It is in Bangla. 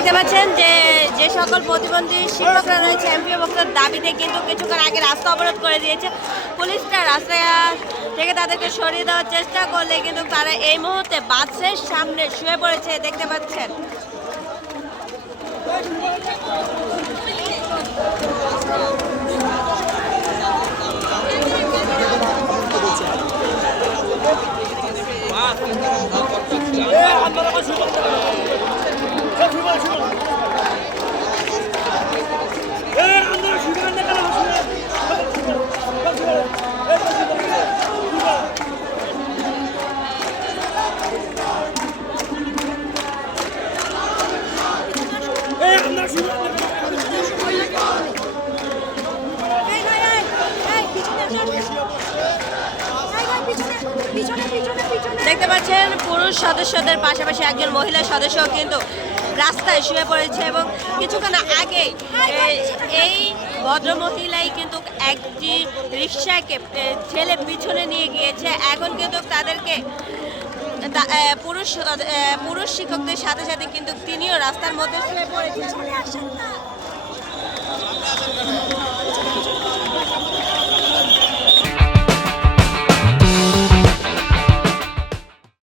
দেখতে পাচ্ছেন যে যে সকল প্রতিবন্ধী শিক্ষকরা রয়েছে এমপিও বক্তার দাবিতে কিন্তু কিছুক্ষণ আগে রাস্তা অবরোধ করে দিয়েছে পুলিশরা। রাস্তায় থেকে তাদেরকে সরিয়ে দেওয়ার চেষ্টা করলে কিন্তু তারা এই মুহূর্তে বাসের সামনে শুয়ে পড়েছে দেখতে পাচ্ছেন। দেখতে পাচ্ছেন পুরুষ সদস্যদের পাশাপাশি একজন মহিলা সদস্য কিন্তু রাস্তায় শুয়ে পড়েছে এবং কিছুক্ষণ আগেই এই ভদ্রমহিলাই কিন্তু একটি রিক্সাকে ঠেলে পিছনে নিয়ে গিয়েছে। এখন কিন্তু তাদেরকে পুরুষ শিক্ষকদের সাথে সাথে কিন্তু তিনিও রাস্তার মধ্যে শুয়ে পড়েছেন।